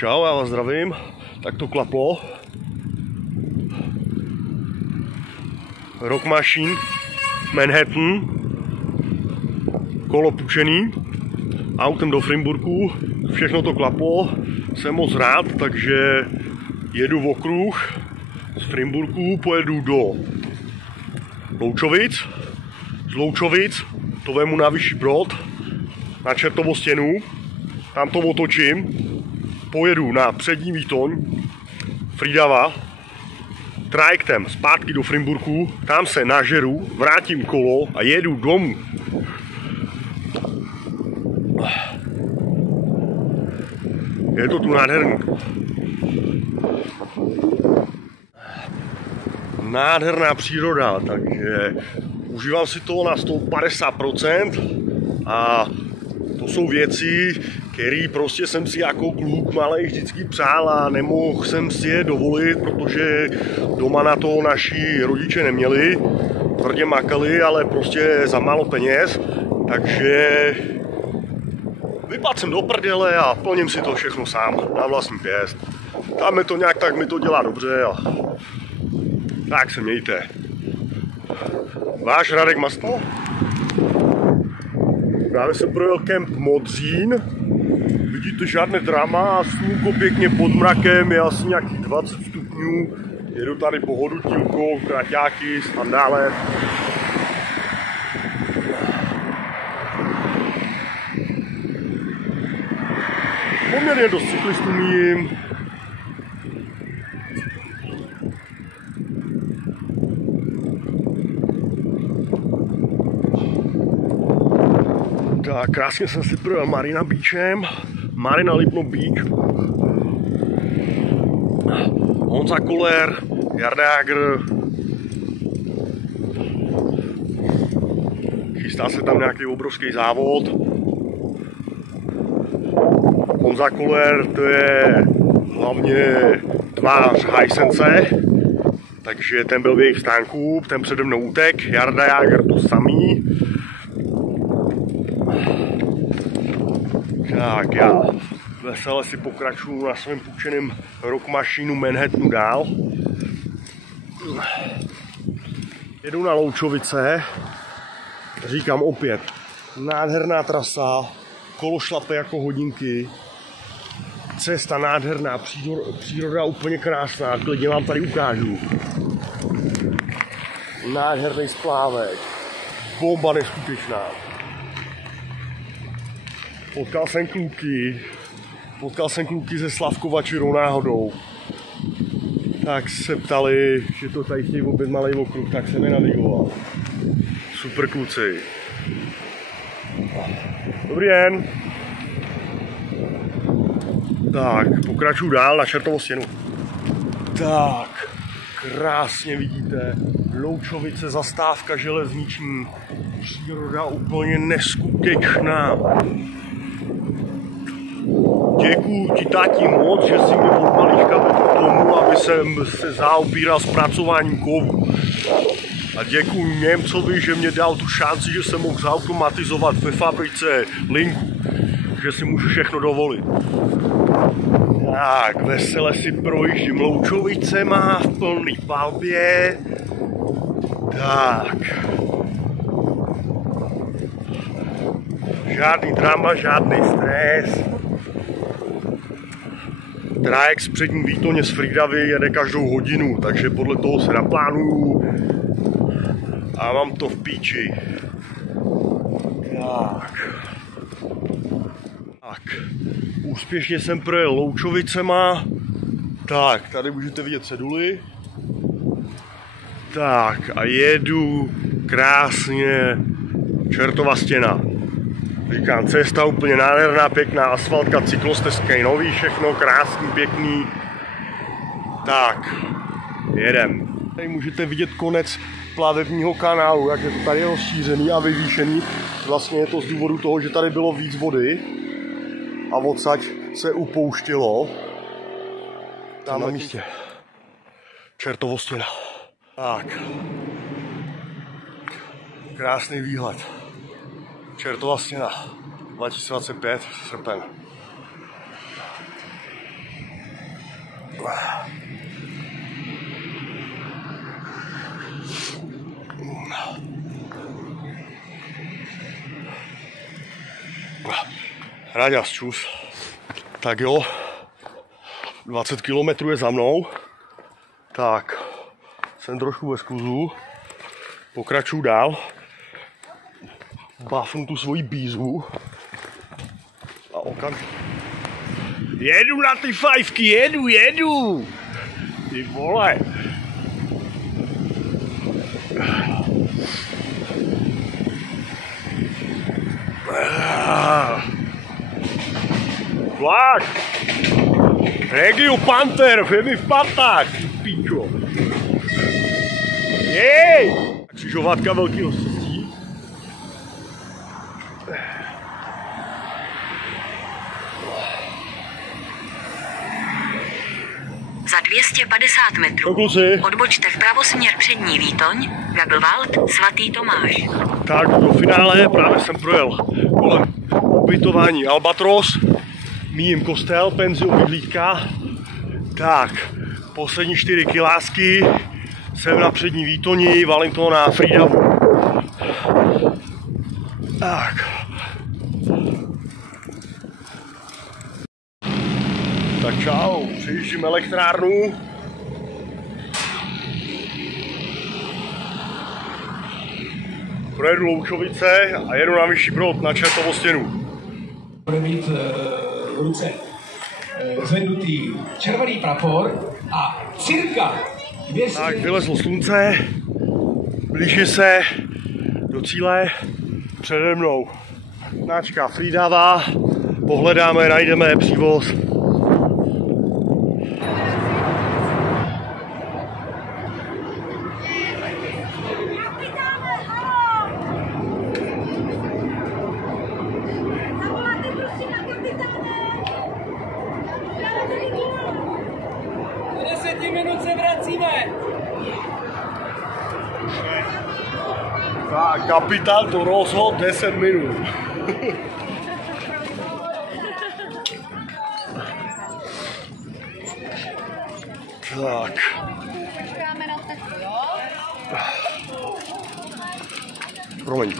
Čau, já vás zdravím. Tak to klaplo. Rock Machine, Manhattan, kolo půjčený, autem do Frimburku, všechno to klaplo, jsem moc rád, takže jedu okruh z Frimburku, pojedu do Loučovic, z Loučovic to vemu na Vyšší Brod, na Čertovou stěnu, tam to otočím, pojedu na Přední Výtoň, Frídava, trajektem zpátky do Frimburku, tam se nažeru, vrátím kolo a jedu domů. Je to tu nádherný. Nádherná příroda, takže užívám si to na 150% a to jsou věci, které prostě jsem si jako kluk malej vždycky přál a nemohl jsem si je dovolit, protože doma na to naši rodiče neměli, tvrdě makali, ale prostě za málo peněz, takže vypadl jsem do prdele a plním si to všechno sám, na vlastní pěst. Tam mi to nějak tak mi to dělá dobře a tak se mějte. Váš Radek Mastl? Právě jsem projel kemp Modřín, vidíte žádné drama, slunko pěkně pod mrakem, je asi nějakých 20 stupňů, jedu tady po hodutílkou, kraťáky, sandále. Poměrně dost cyklistů míjím. Tak krásně jsem si projel Marina Beachem, Marina Lipno Beach, Honza Koller, Jarda Jager, chystá se tam nějaký obrovský závod. Honza Koller to je hlavně tvář Hajsence, takže ten byl v jejich stánku, ten přede mnou utek, Jarda Jager to samý. Tak já vesele si pokračuju na svém půjčeném Rock Machineu Manhattanu dál. Jedu na Loučovice, říkám opět, nádherná trasa, kolo šlape jako hodinky, cesta nádherná, příroda úplně krásná, klidně vám tady ukážu. Nádherný splávek, bomba neskutečná. Potkal jsem kluky ze Slavkova čirou náhodou. Tak se ptali, že to tady chtějí obět malej okruh, tak jsem je navigoval. Super kluci. Dobrý den. Tak, pokračuju dál na Čertovou stěnu. Tak, krásně vidíte, Loučovice, zastávka železniční, příroda úplně neskutečná. Děkuju ti táti moc, že jsi mi od malička k tomu, aby jsem se zaobíral zpracováním kovů. A děkuju Němcovi, že mě dal tu šanci, že jsem mohl zautomatizovat ve fabrice linku, že si můžu všechno dovolit. Tak, vesele si projíždím Loučovicema v plný palbě. Tak. Žádný drama, žádný stres. Trajekt z Přední Výtoně z Frídavy jede každou hodinu, takže podle toho se naplánuju a mám to v píči. Tak. Úspěšně jsem projel Loučovicema. Tak, tady můžete vidět ceduly. Tak a jedu krásně Čertova stěna. Říkám, cesta úplně nádherná, pěkná asfaltka, cyklostezkej nový, všechno krásný, pěkný. Tak, jedem. Tady můžete vidět konec plavebního kanálu, jak je to tady rozšířený a vyvýšený. Vlastně je to z důvodu toho, že tady bylo víc vody a odsaď se upouštilo. Tam na místě. Čertovo stěna. Tak. Krásný výhled. Čertova stěna. 2025 srpen. Ráďas, čus. Tak jo, 20 km je za mnou. Tak, jsem trošku ve skluzu. Pokračuju dál. Báfnu tu svoji bízvu. A okamžitě. Jedu na ty fajfky, jedu! Ty vole. Vlak! Regio Panther, vemi v patách, ty píčo. Jej! Křižovatka velký rozcestí. Za 250 metrů odbočte vpravo směr Přední Výtoň, Gaglwald, Svatý Tomáš. Tak do finále právě jsem projel kolem ubytování Albatros, míjím kostel, penzion bydlítka. Tak, poslední 4 kilásky, jsem na Přední Výtoni, valím to na Frídavu. Tak. Tak čau, přijíždím elektrárnu. Projedu Loučovice a jedu na Vyšší Brod na Čertovou stěnu. Bude mít v ruce zvednutý červený prapor a cirka 200... Tak vylezlo slunce, blíží se do cíle přede mnou. Značka Frídava, pohledáme, najdeme přívoz. Tak, kapitán to rozhodl 10 minut. Tak. Promiň.